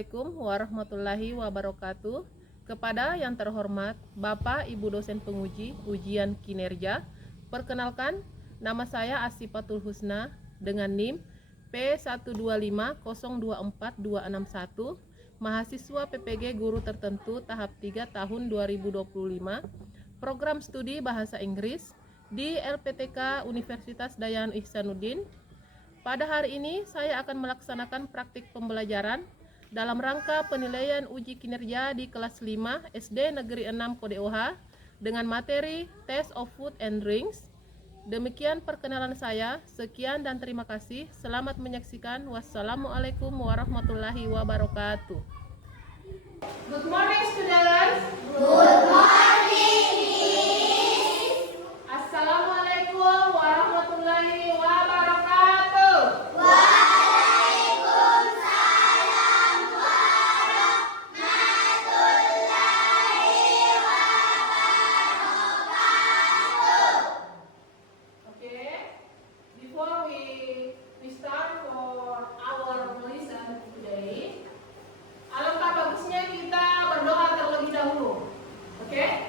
Assalamualaikum warahmatullahi wabarakatuh. Kepada yang terhormat Bapak Ibu dosen penguji ujian kinerja, perkenalkan nama saya Asifatul Husna dengan NIM P1250246261, mahasiswa PPG Guru Tertentu tahap 3 tahun 2025, program studi Bahasa Inggris di LPTK Universitas Dayaan Ihsanuddin. Pada hari ini saya akan melaksanakan praktik pembelajaran dalam rangka penilaian uji kinerja di kelas 5 SD Negeri 6 Kode OH dengan materi Test of Food and Drinks. Demikian perkenalan saya. Sekian dan terima kasih. Selamat menyaksikan. Wassalamualaikum warahmatullahi wabarakatuh. Good morning students. Good morning, Miss. Assalamualaikum warahmatullahi wabarakatuh. Waalaikumsalam warahmatullahi wabarakatuh. Okay, before we start for our lesson today, alangkah bagusnya kita berdoa terlebih dahulu. Oke?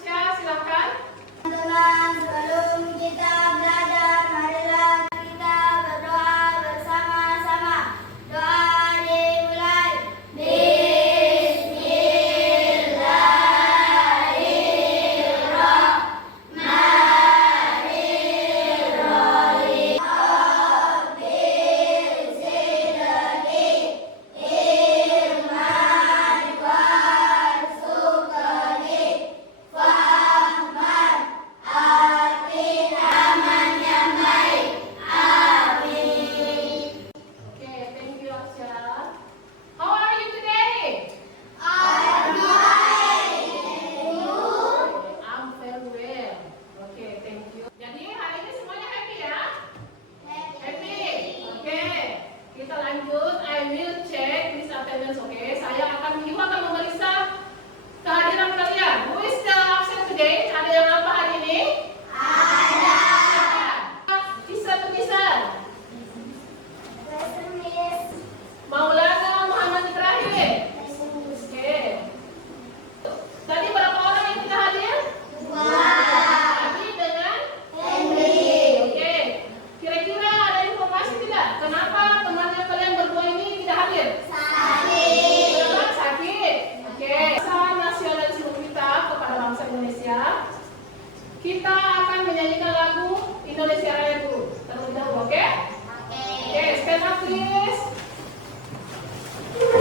Ya, silakan. Teman-teman, sebelum kita belajar, marilah kita berdoa bersama-sama. Doa dimulai. Bismillahirrahmanirrahim. Rabbil zidni ilman warzuqni fahman atina man yang baik. Amin. Okay, thank you, Aksha. How are you today? I'm fine. I'm very well. Okay, thank you. Jadi hari ini semuanya happy ya? Happy. Okay, kita lanjut. I will check this attendance. Okay, saya akan memeriksa kehadiran kalian. Who is the absent today? Ada yang apa hari ini? Ada. Bisa tuh bisa. Miss. Maulana Muhammad Ibrahim. Oke. Tadi berapa orang yang tidak hadir? Tadi dengan Henry. Oke. Kira-kira ada informasi tidak? Kenapa temannya kalian berdua ini tidak hadir? Sakit. Kenapa? Sakit. Oke. Bangsa nasionalisme kita kepada bangsa Indonesia. Kita akan menyanyikan lagu Indonesia Raya dulu. Terlebih dahulu, oke? Oke, stand up please.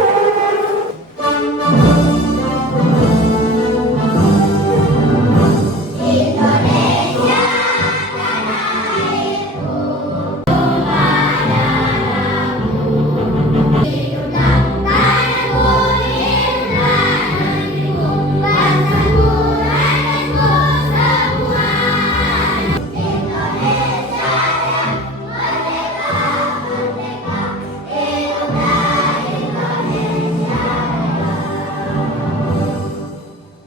Indonesia tanah airku, hiduplah tanahku, hiduplah negeriku, bangsaku, rakyatku semua. Indonesia Raya, merdeka, merdeka, hiduplah Indonesia Raya.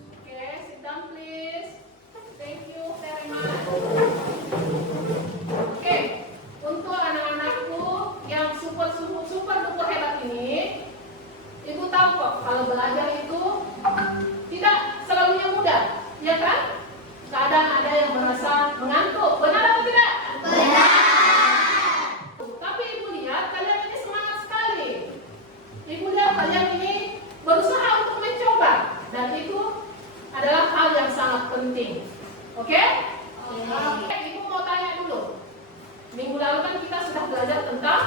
Oke, sit down please. Thank you very much. Oke, untuk anak-anakku yang super duper hebat ini, ibu tahu kok kalau belajar itu tidak selalunya mudah, ya kan? Kadang ada yang merasa mengantuk, benar atau tidak? Benar. Tapi ibu lihat kalian ini semangat sekali. Ibu lihat kalian ini berusaha untuk mencoba, dan itu adalah hal yang sangat penting. Oke? Oke, ibu mau tanya dulu. Minggu lalu kan kita sudah belajar tentang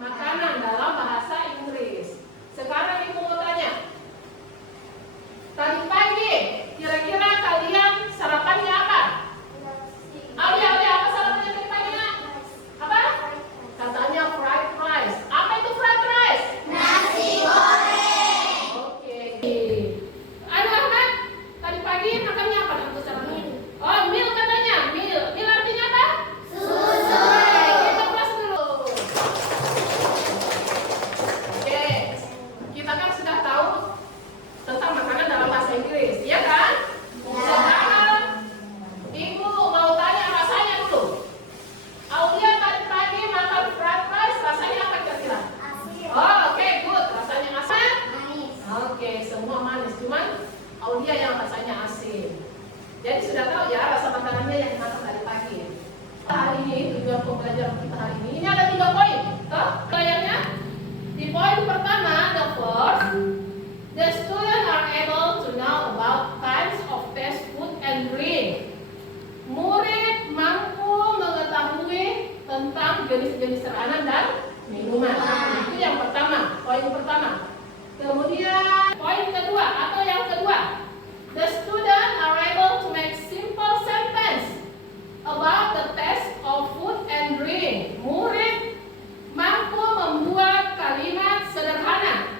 makanan dalam bahasa Inggris. Sekarang ibu mau tanya. Tadi pagi, kira-kira kalian sarapannya apa? Alia, apa sarapannya tadi pagi, Nak? Apa? Katanya fried rice. Apa itu fried rice? Nasi goreng. Oke. Anak-anak, tadi pagi makannya apa untuk sarapan? Oh, meal katanya. Meal artinya apa? Susu. Kita kelas dulu. Aulia yang rasanya asin. Jadi sudah tahu ya rasa makanannya yang dimasak dari pagi. Hari ini tujuan pembelajaran kita hari ini ada 3 poin. Toh, layarnya di poin pertama, the first, the students are able to know about types of taste, food, and drink. Murid mampu mengetahui tentang jenis-jenis makanan dan minuman. Itu yang pertama, poin pertama. Kemudian poin kedua atau yang kedua, the students are able to make simple sentence about the taste of food and drink. Murid mampu membuat kalimat sederhana.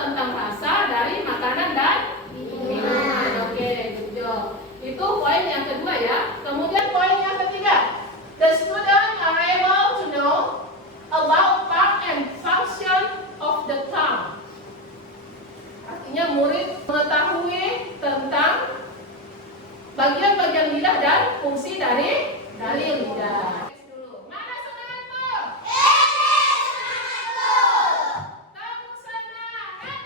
Tentang rasa dari makanan dan minuman. Oke, good job. Itu poin yang kedua ya. Kemudian poin yang ketiga, the students are able to know about part and function of the tongue. Artinya murid mengetahui tentang bagian-bagian lidah dan fungsi dari lidah. Mana semangatmu? Kamu semangat.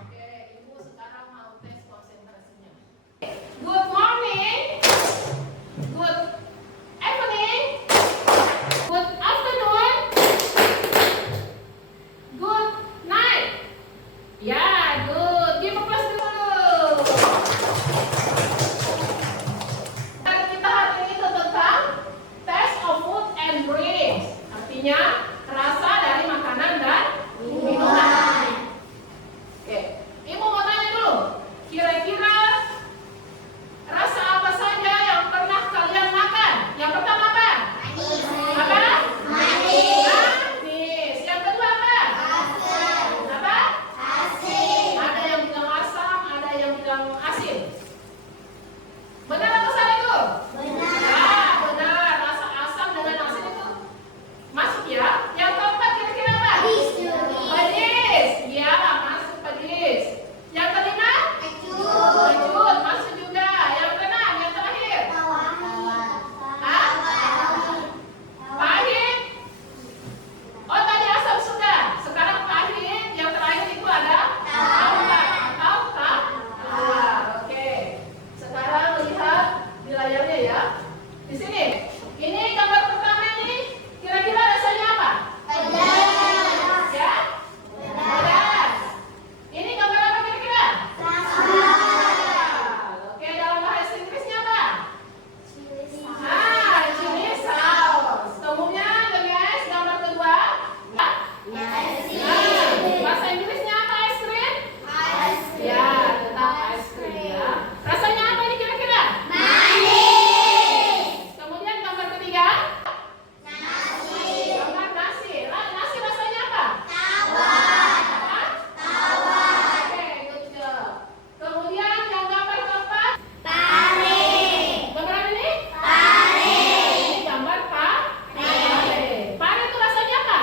Oke, Ibu sekarang mau tes konsentrasinya. Good morning. Good evening. Good afternoon. Good night. Ya, good. Give applause dulu. Kita hari ini tentang taste of food and drinks. Artinya rasa dari makanan dan minuman. Oke, Ibu mau tanya dulu. Kira-kira rasa apa saja yang pernah kalian makan? Yang pertama apa? Apa? Manis. Yang kedua apa? Apa? Ada yang bilang asam, ada yang bilang asin. Benar atau salah itu? Ah, benar. Rasa asam dengan asin itu masuk ya. Yang keempat kira-kira apa? Pedis. Ya, masuk pedis. Yang kelima? Kecut. Masuk juga. Yang keenam, yang terakhir? Pahit. Oh, tadi asam sudah. Sekarang pahit. Yang terakhir itu ada tawar. Oke. Sekarang lihat di layarnya ya. Di sini. Ini gambar pertama ini kira-kira rasanya apa? Ya? Pedas. Ini gambar apa kira-kira? Oke, dalam bahasa Inggrisnya apa? Chili sauce. Kemudian guys, gambar kedua. Bahasa Inggrisnya apa es krim? Ya, tetap es krim ya. Rasanya apa ini kira-kira? Kemudian gambar ketiga. Gambar nasi. Nasi rasanya apa? Apa? Oke, good job. Kemudian yang gambar keempat. Gambar apa ini? Ini gambar pare. Pare itu rasanya apa?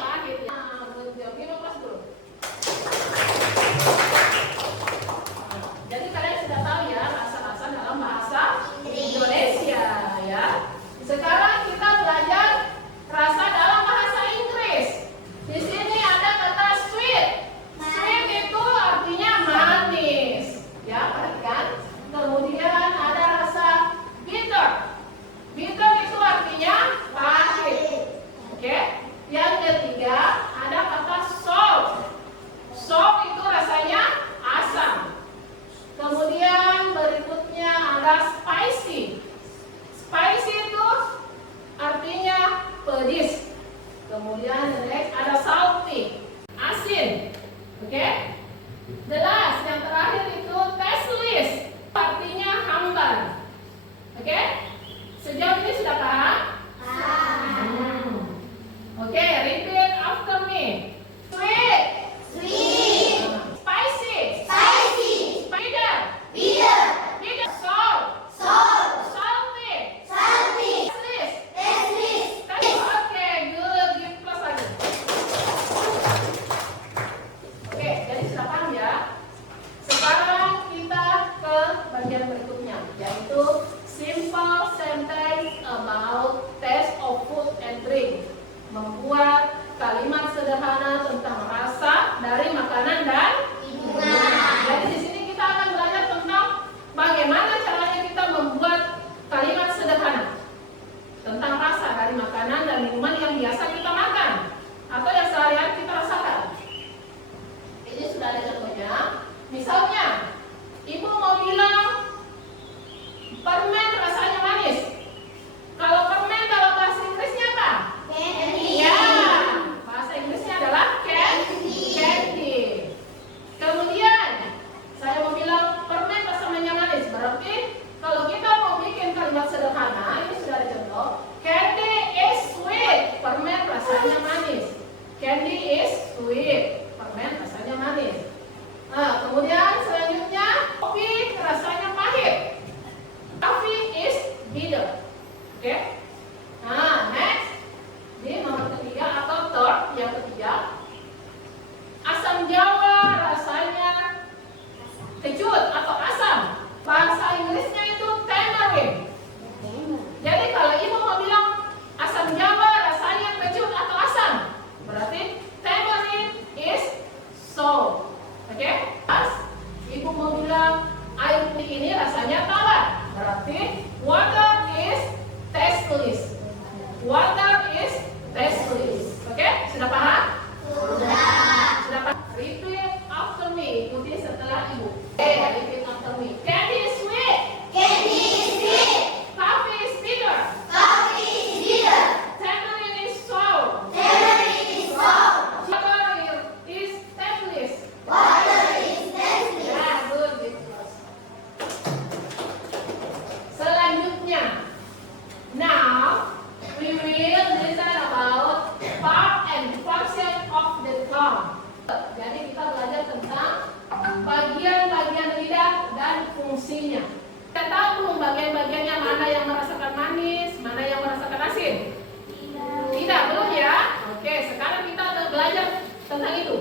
Pahit ya. Good job. Ini lepas dulu. Jadi kalian sudah tahu ya rasa-rasa dalam bahasa Indonesia ya. Sekarang kita belajar rasa dalam bahasa Inggris. Di sini ada kata sweet. Sweet itu artinya manis. Ya, perhatikan. Kemudian ada rasa bitter. Bitter itu artinya pahit. Oke. Yang ketiga ada kata salt. Salt itu rasanya asam. Kemudian berikutnya ada spicy. Spicy itu artinya pedis. Kemudian next ada salty, asin. Oke? The last yang terakhir itu tasteless, artinya hambar. Oke? Sejauh ini sudah paham? Oke, repeat after me. Sweet, spicy, bitter, salt, salty, tasteless. Oke, good. Give plus lagi. Oke, jadi sudah paham ya. Sekarang kita ke bagian berikutnya, yaitu simple sentence about taste of Permen rasanya manis. Kalau permen dalam bahasa Inggrisnya apa? Candy. Ya, bahasa Inggrisnya adalah candy. Kemudian saya mau bilang permen rasanya manis. Berarti kalau kita mau bikin kalimat sederhana, ini sudah ada contoh. Candy is sweet. Permen rasanya manis. Candy is sweet. Permen rasanya manis. Nah, kemudian selanjutnya kopi rasanya pahit. Coffee is bitter. Oke? Nah, next di nomor ketiga atau third, yang ketiga, asam jawa rasanya kecut atau asam. Bahasa Inggrisnya itu tamarind. Jadi kalau ibu mau bilang asam jawa rasanya kecut atau asam, berarti tamarind is salt. Oke? Pas ibu mau bilang air putih ini rasanya tawar, berarti water is tasteless. Water is tasteless. Oke? Sudah paham? Sudah paham? Repeat after me. Ikuti setelah ibu. Repeat after me. Candy is sweet. Candy is sweet. Coffee is bitter. Coffee is bitter. Tamarind is sour. Tamarind is salt. Water is tasteless. Water is tasteless. Ya, good. Selanjutnya, now we will listen about part and function of the tongue. Jadi kita belajar tentang bagian-bagian lidah dan fungsinya. Kita tahu belum bagian-bagiannya, mana yang merasakan manis, mana yang merasakan asin? Tidak, belum ya? Oke, sekarang kita akan belajar tentang itu.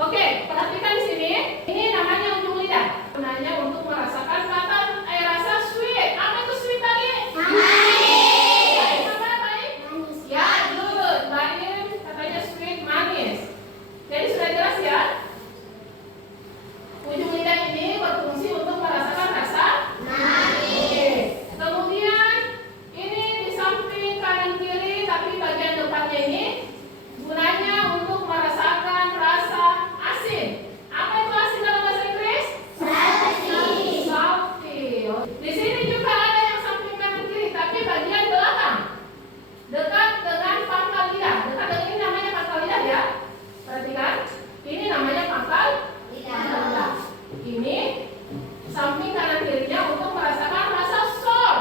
Oke, perhatikan di sini. Ini namanya ujung lidah. Gunanya untuk merasakan kata rasa sweet. Apa itu sweet tadi? Manis. Apa baik? Ya, good. Baik, katanya sweet manis. Jadi sudah jelas ya? Ujung lidah ini berfungsi untuk merasakan rasa manis. Kemudian ini di samping kanan kiri, tapi bagian depannya ini gunanya untuk merasakan rasa asin. Apa itu asin dalam bahasa Inggris? Salty. Salty. Di sini juga ada yang samping kanan kiri, tapi bagian belakang, dekat dengan pangkal lidah. Dekat dengan ini namanya pangkal lidah ya. Perhatikan, ini namanya pangkal lidah. Ini samping kanan kirinya untuk merasakan rasa salt.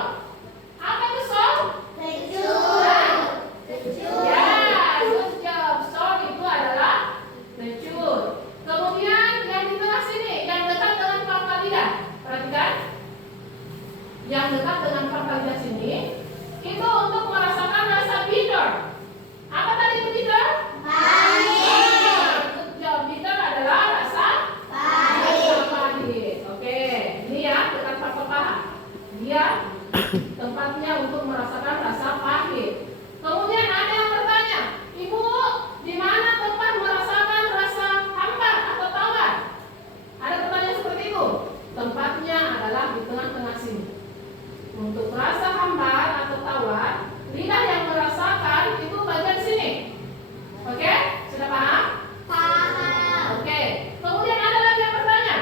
Apa itu salt? Kecut. Ya, good job. Salt itu adalah kecut. Kemudian yang di tengah sini, yang dekat dengan pangkal lidah. Perhatikan. Yang dekat dengan pangkal lidah sini, itu untuk merasakan rasa bitter. Apa tadi itu bitter? Manis. Good job. Bitter adalah rasa Pahit. pahit. Oke, ini ya dekat pangkal paha. Dia tempatnya untuk merasakan rasa pahit. Kemudian ada yang bertanya, Ibu, di mana tempat merasakan rasa hambar atau tawar? Ada pertanyaan seperti itu. Tempatnya adalah di tengah-tengah sini. Untuk rasa hambar atau tawar, lidah yang merasakan itu bagian sini. Oke, sudah paham? Paham. Oke. Kemudian ada lagi yang bertanya,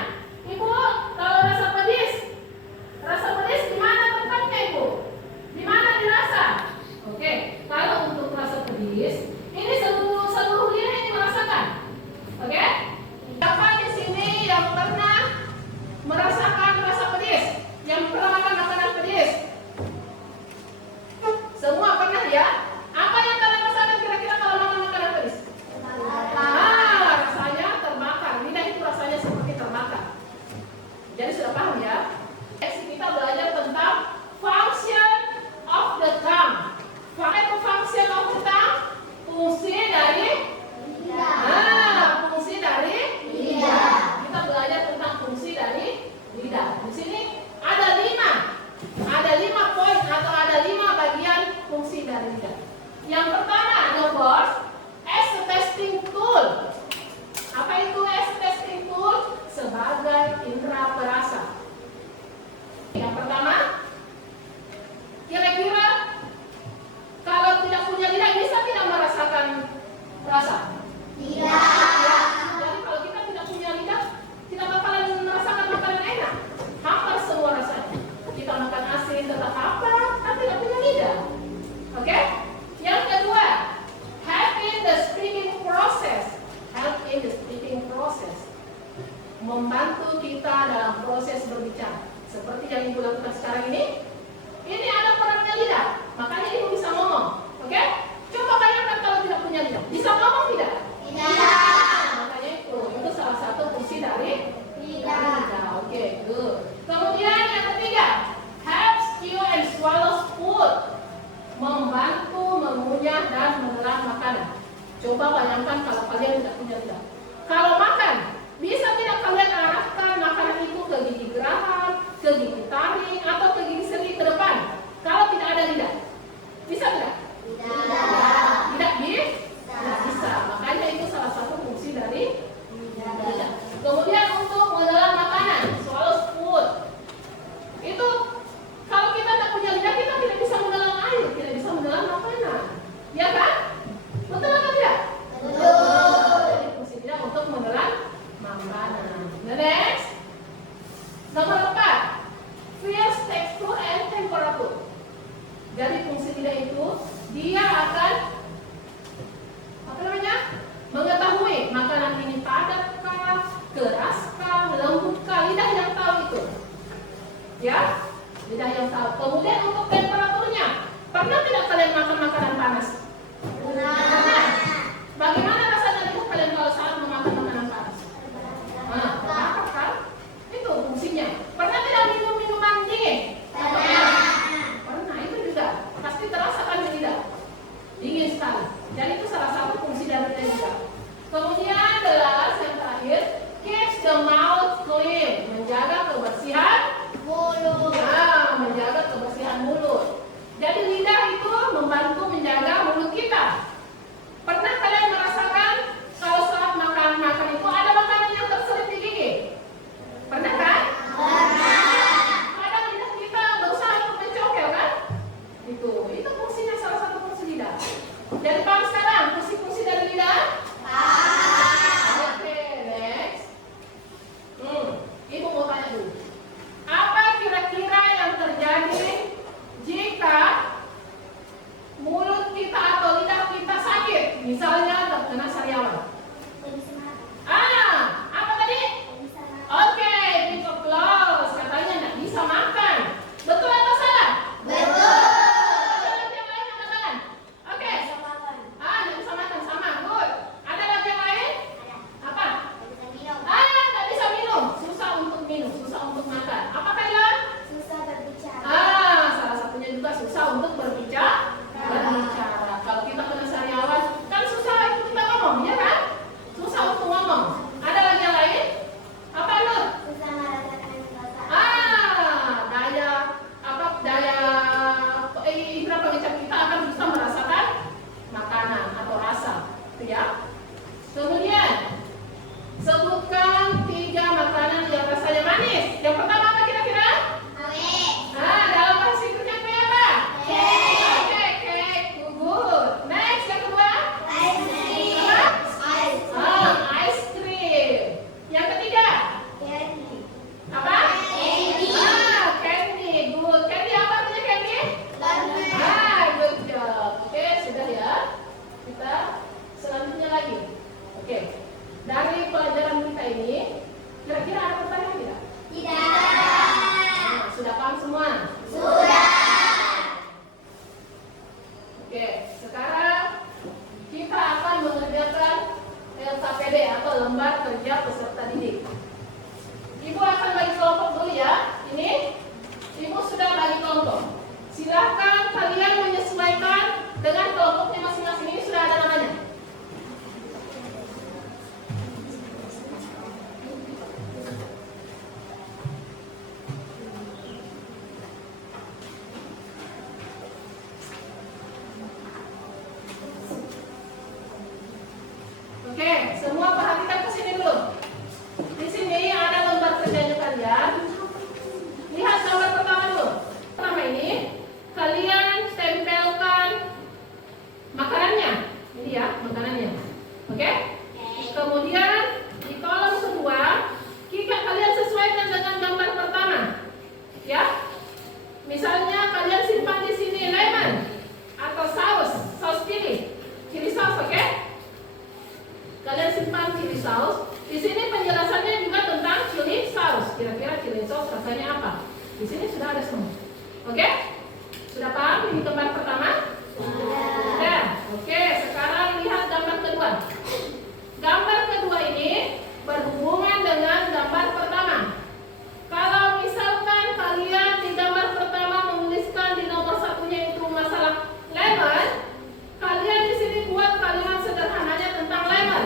Ibu, kalau rasa pedis di mana tempatnya Ibu? Di mana dirasa? Oke. Kalau untuk rasa pedis, ini seluruh lidah ini merasakan. Oke? Siapa di sini yang pernah merasakan rasa pedis? Yang pernah makan makanan pedis? Semua pernah ya? Apa yang kalian rasakan kira-kira kalau makan makanan pedis? Rasanya terbakar. Lidah itu rasanya seperti terbakar. Jadi sudah paham ya? Next kita belajar tentang function of the tongue. Apa itu function of the tongue? Fungsi dari fungsi dari Lidah. Kita belajar tentang fungsi dari lidah. Di sini ada 5 poin atau ada 5 bagian fungsi dari lidah. Yang pertama, nomor as a testing tool. Apa itu as a testing tool? Sebagai indera perasa. Yang pertama, kira-kira kalau tidak punya lidah bisa tidak merasakan rasa? Tidak. Jadi kalau kita tidak punya lidah, tidak bakalan merasakan makanan enak. Hambar semua rasanya. Kita makan ingin tetap apa, kan tidak punya lidah. Oke? Yang kedua, help in the speaking process. Help in the speaking process. Membantu kita dalam proses berbicara. Seperti yang Ibu lakukan sekarang ini. Ini ada perannya lidah, makanya Ibu bisa ngomong. Oke? Coba bayangkan kalau tidak punya lidah. Bisa ngomong tidak? Tidak. Makanya itu salah satu fungsi dari Tidak. Oke, good. Kemudian yang ketiga, helps chew and swallow food. Membantu mengunyah dan menelan makanan. Coba bayangkan kalau kalian tidak punya lidah. Kalau makan, bisa tidak kalian arahkan makanan itu ke gigi geraham, ke gigi taring, atau ke gigi seri ke depan? Kalau tidak ada lidah, bisa tidak? Tidak bisa. Makanya itu salah satu fungsi dari lidah. Kemudian untuk menelan makanan, swallow food. Itu kalau kita tidak punya lidah, kita tidak bisa menelan air, tidak bisa menelan makanan. Ya kan? Betul atau tidak? Jadi fungsi lidah untuk menelan makanan. Next. Nomor 4. Feels, texture, and temperature. Jadi fungsi lidah itu dia akan mengetahui makanan ini padatkah, keraskah, lembutkah, lidah yang tahu itu. Ya, lidah yang tahu. Kemudian untuk temperaturnya, pernah tidak kalian makan makanan panas? Pernah. Bagaimana rasanya lidah kalian kalau saat memakan makanan panas? Bakar kan? Itu fungsinya. Pernah tidak minum minuman dingin? Pernah, itu juga. Pasti terasa kan di lidah? Dingin sekali. Jadi itu salah satu fungsi dari lidah juga. Kemudian the last yang terakhir, keeps the mouth clean. Menjaga kebersihan mulut. Nah, menjaga kebersihan mulut. Jadi lidah itu membantu menjaga mulut kita. Pernah kalian merasakan kalian simpan di sini lemon atau saus chili sauce, oke? Kalian simpan chili sauce. Di sini penjelasannya juga tentang chili sauce. Kira-kira chili sauce rasanya apa? Di sini sudah ada semua. Oke? Sudah paham ini gambar pertama? Sudah. Oke, sekarang lihat gambar kedua. Gambar kedua ini berhubungan dengan gambar pertama. Kalau misalkan kalian di gambar pertama menuliskan di nomor satunya itu masalah lemon, kalian di sini buat kalimat sederhananya tentang lemon.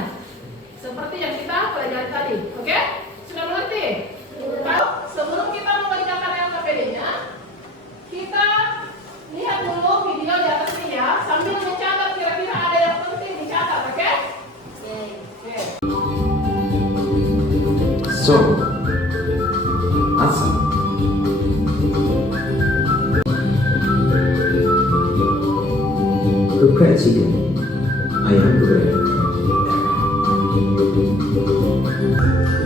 Seperti yang kita pelajari tadi. Oke? Sudah mengerti? Sebelum kita mengerjakan LKPD-nya, kita lihat dulu video di atas ini ya, sambil mencatat kira-kira ada yang penting dicatat, oke? Oke. So, answer. Prepare chicken. Ayam goreng.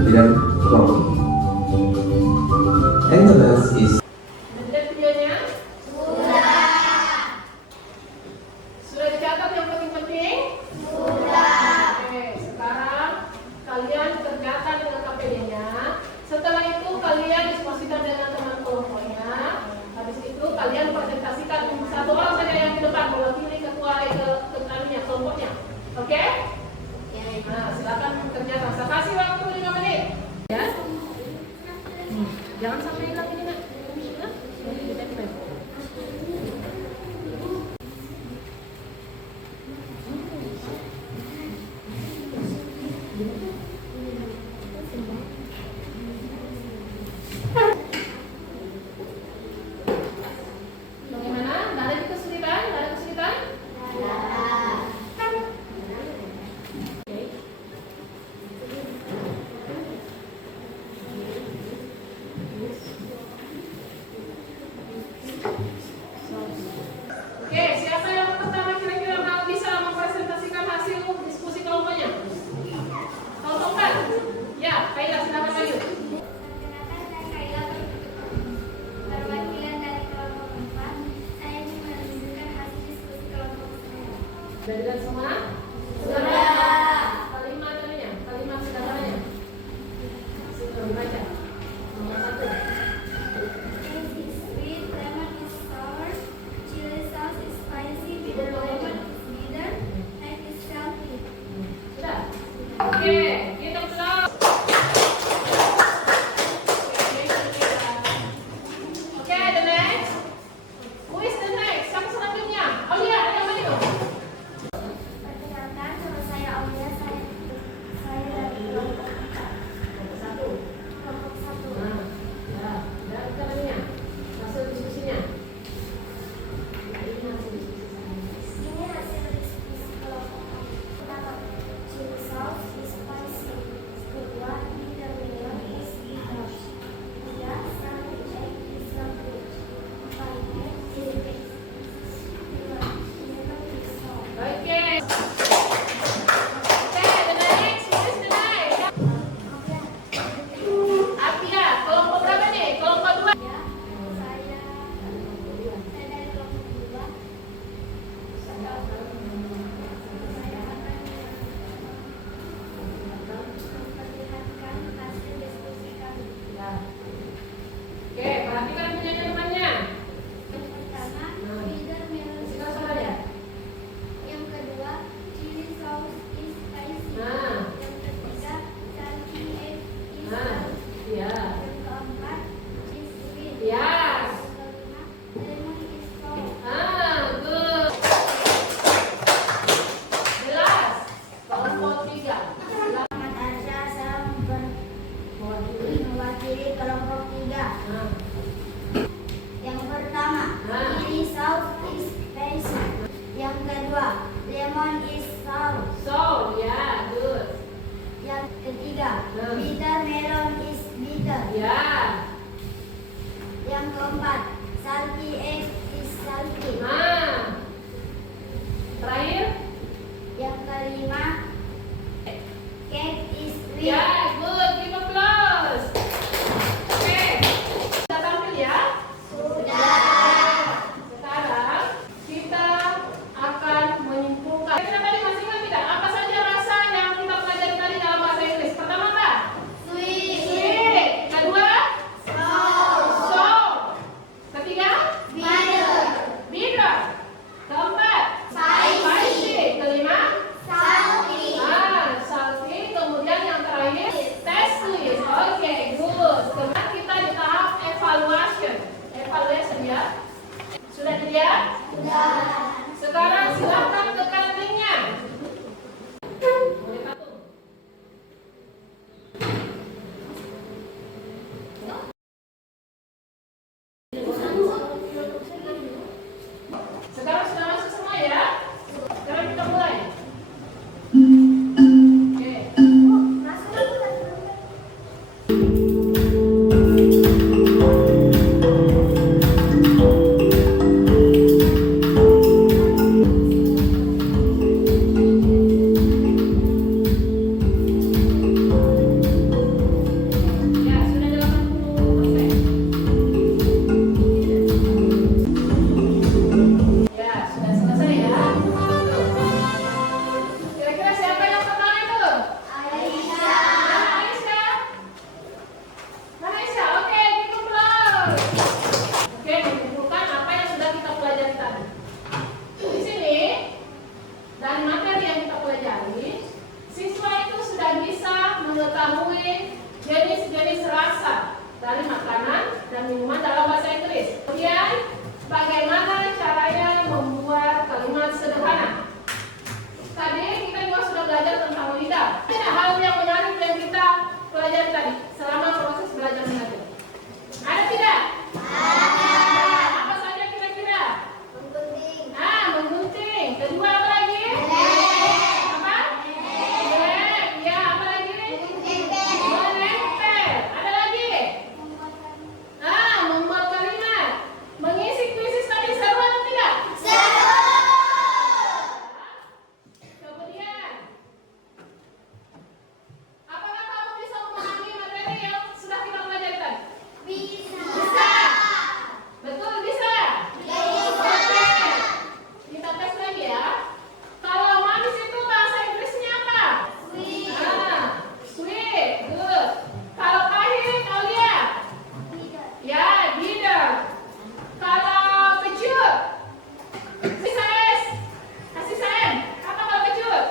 Tidak roti. And the last is Sudah lihat videonya? Sudah dicatat yang penting-penting? Oke, sekarang kalian kerjakan dengan KPD-nya. Setelah itu kalian diskusikan dengan teman kelompoknya. Habis itu kalian presentasikan satu orang saja yang di depan mewakili ketua kelompoknya. Oke? Nah, silakan kerjakan. Saya kasih waktu 5 menit. Ya. Jangan sampai hilang ini, Nak. Nah, nanti ditempel. Bagaimana? Nggak ada kesulitan? Nggak ada kesulitan? Oke, siapa yang pertama kira-kira mau bisa mempresentasikan hasil diskusi kelompoknya? Kelompok 4? Ya, Kaila silakan maju. Perkenalkan, saya Kaila, perwakilan dari kelompok 4. Saya ingin menunjukkan hasil diskusi kelompok saya. Sudah dilihat semua? Sudah. Kalimat tadinya, kalimat sederhananya. Sudah dibaca. Nomor 1. Taste is sweet, lemon is sour, chili sauce is spicy, bitter lemon is bitter, egg is salty. Sudah. Oke, kita close. Oke, the next. Who is the next? Siapa selanjutnya? Oh iya, ada yang maju. tidak? Sudah tidak? Sudah. Sekarang silakan tekan linknya. Boleh patung. Sekarang sudah masuk semua ya? Sekarang kita mulai. Oke. Ya, sudah 80%. Ya, sudah selesai ya. Kira-kira siapa yang pertama itu? Aisyah. Mana Aisyah? Oke, kita mulai. Oke, mengumpulkan apa yang sudah kita pelajari tadi. Di sini, dari materi yang kita pelajari, siswa itu sudah bisa mengetahui jenis-jenis rasa dari makanan dan minuman dalam bahasa Inggris. Kemudian, bagaimana caranya membuat kalimat sederhana. Tadi kita juga sudah belajar tentang lidah. Ada hal yang menarik yang kita pelajari tadi selama proses belajar mengajar. Ada tidak? Ada. Apa saja kira-kira? Menggunting. Kedua apa lagi? Apa? Lem. Ya, apa lagi? Menempel. Ada lagi? Membuat kalimat. Mengisi kuisis tadi seru atau tidak? Kemudian, apakah kamu bisa memahami materi yang sudah kita pelajari tadi? Bisa. Betul bisa? Oke. Kita tes lagi ya. Kalau manis itu bahasa Inggrisnya apa? Sweet. Good. Kalau pahit, Aulia? Ya, bitter. Kalau kecut? Kasih sayang. Apa kalau kecut?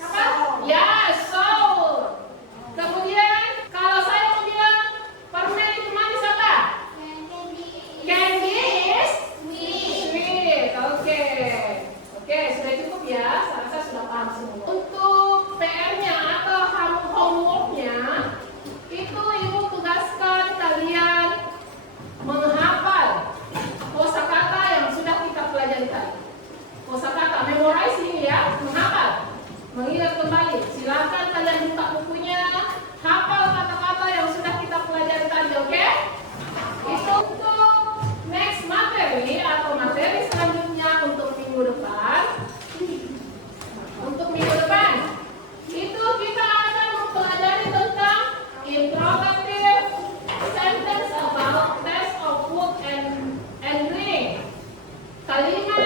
Apa? Ya, sour. Kemudian, kalau saya mau bilang permen itu manis apa? Candy is sweet. Oke. Oke, sudah cukup ya. Saya rasa sudah paham semua. Untuk PR-nya atau homework-nya, itu ibu tugaskan kalian menghafal kosakata yang sudah kita pelajari tadi. Kosakata, memorizing ya, menghafal, mengingat kembali. Silakan kalian buka bukunya, hafal kata-kata yang sudah kita pelajari tadi, oke? Itu untuk next materi atau materi selanjutnya untuk minggu depan. Untuk minggu depan, itu kita akan mempelajari tentang interrogative sentence about taste of food and drink. Kalimat